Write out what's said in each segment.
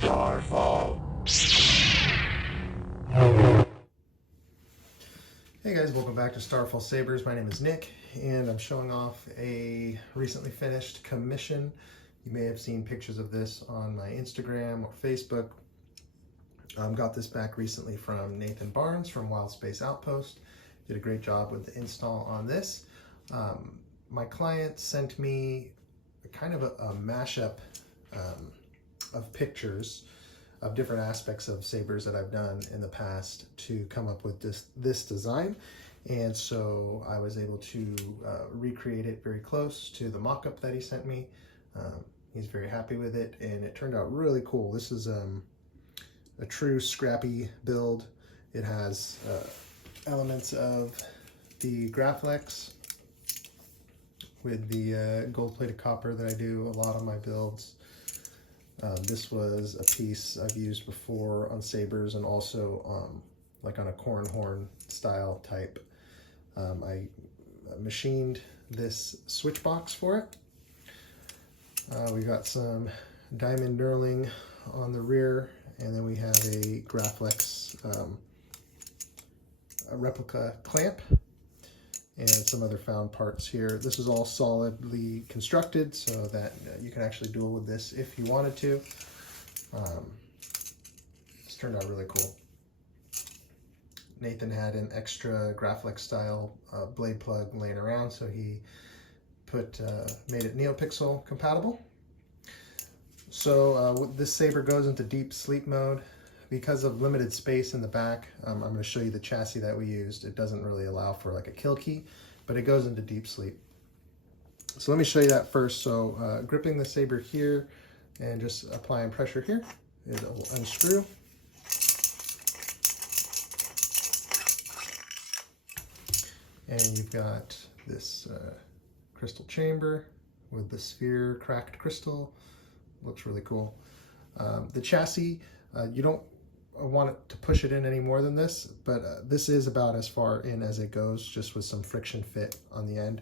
Starfall. Hey guys, welcome back to Starfall Sabers. My name is Nick, and I'm showing off a recently finished commission. You may have seen pictures of this on my Instagram or Facebook. Got this back recently from Nathan Barnes from Wild Space Outpost. Did a great job with the install on this. My client sent me kind of a mashup of pictures of different aspects of sabers that I've done in the past to come up with this design. And so I was able to recreate it very close to the mock-up that he sent me. He's very happy with it, and it turned out really cool. This is a true scrappy build. It has elements of the Scrapflex with the gold-plated copper that I do a lot on my builds. This was a piece I've used before on sabers and also like on a corn horn style type. I machined this switch box for it. We got some diamond knurling on the rear, and then we have a Scrapflex a replica clamp and some other found parts here. This is all solidly constructed so that you can actually duel with this if you wanted to. This turned out really cool. Nathan had an extra Scrapflex style blade plug laying around, so he made it NeoPixel compatible. So this saber goes into deep sleep mode. Because of limited space in the back, I'm going to show you the chassis that we used. It doesn't really allow for like a kill key, but it goes into deep sleep. So let me show you that first. So gripping the saber here and just applying pressure here, it'll unscrew. And you've got this crystal chamber with the sphere cracked crystal. Looks really cool. The chassis, you don't want it to push it in any more than this, but this is about as far in as it goes, just with some friction fit on the end.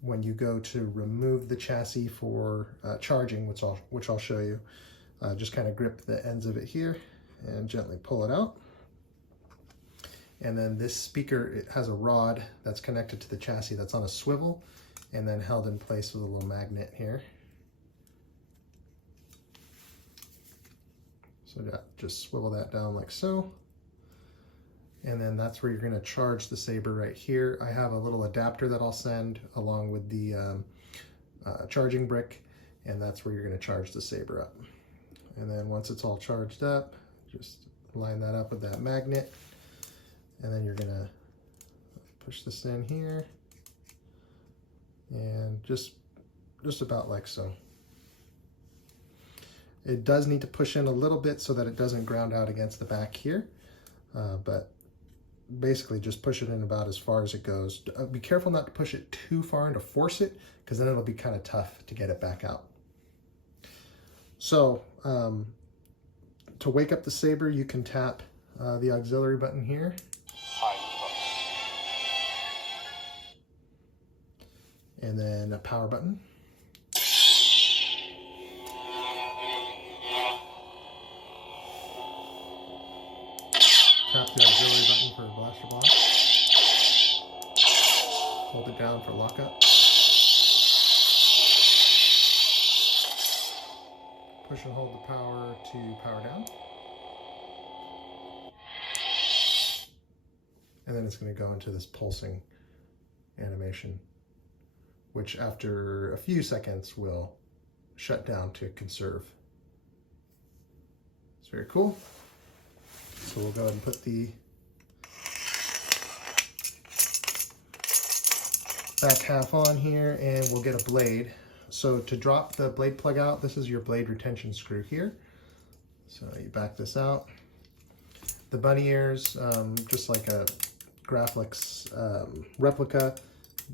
When you go to remove the chassis for charging, which I'll show you, just kind of grip the ends of it here and gently pull it out. And then this speaker, it has a rod that's connected to the chassis that's on a swivel and then held in place with a little magnet here. So just swivel that down like so. And then that's where you're going to charge the saber right here. I have a little adapter that I'll send along with the charging brick, and that's where you're going to charge the saber up. And then once it's all charged up, just line that up with that magnet. And then you're going to push this in here and just about like so. It does need to push in a little bit so that it doesn't ground out against the back here, but basically just push it in about as far as it goes. Be careful not to push it too far and to force it, because then it'll be kind of tough to get it back out. So to wake up the saber, you can tap the auxiliary button here. And then a power button. Tap the auxiliary button for a blaster block. Hold it down for lockup. Push and hold the power to power down. And then it's going to go into this pulsing animation, which after a few seconds will shut down to conserve. It's very cool. So we'll go ahead and put the back half on here, and we'll get a blade. So to drop the blade plug out, this is your blade retention screw here. So you back this out. The bunny ears, just like a Scrapflex replica,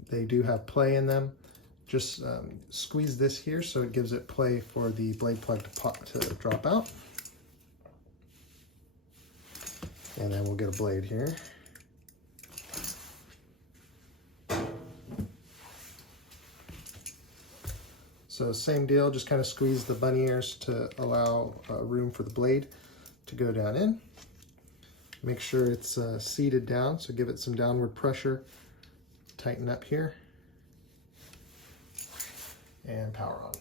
they do have play in them. Just squeeze this here so it gives it play for the blade plug to drop out. And then we'll get a blade here. So So same deal, just kind of squeeze the bunny ears to allow room for the blade to go down in. Make sure it's seated down, so give it some downward pressure. Tighten up here. And power on.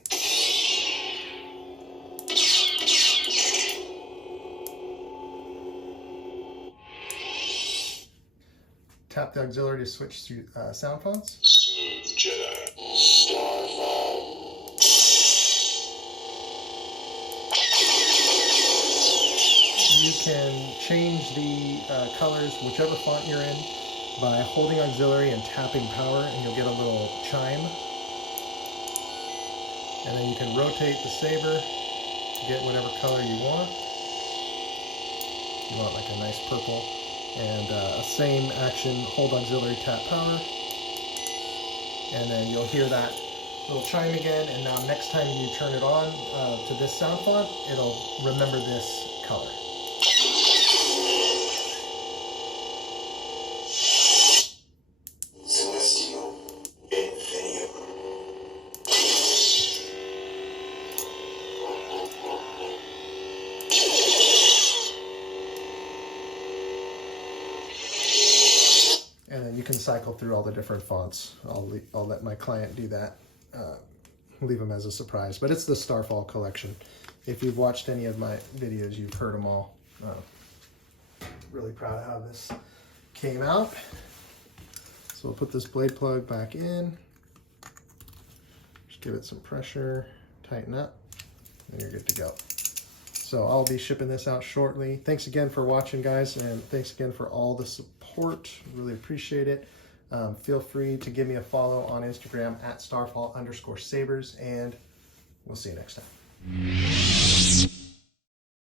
Tap the auxiliary to switch to sound fonts. Smooth Jedi. Starfall. You can change the colors, whichever font you're in, by holding auxiliary and tapping power, and you'll get a little chime. And then you can rotate the saber to get whatever color you want. You want like a nice purple. And same action, hold auxiliary, tap power. And then you'll hear that little chime again, and now next time you turn it on to this sound font, it'll remember this color. And then you can cycle through all the different fonts. I'll let my client do that. Leave them as a surprise. But it's the Starfall collection. If you've watched any of my videos, you've heard them all. Really proud of how this came out. So we'll put this blade plug back in. Just give it some pressure, tighten up, and you're good to go. So I'll be shipping this out shortly. Thanks again for watching, guys, and thanks again for all the support. Really appreciate it. Feel free to give me a follow on Instagram at @Starfall_Sabers, and we'll see you next time.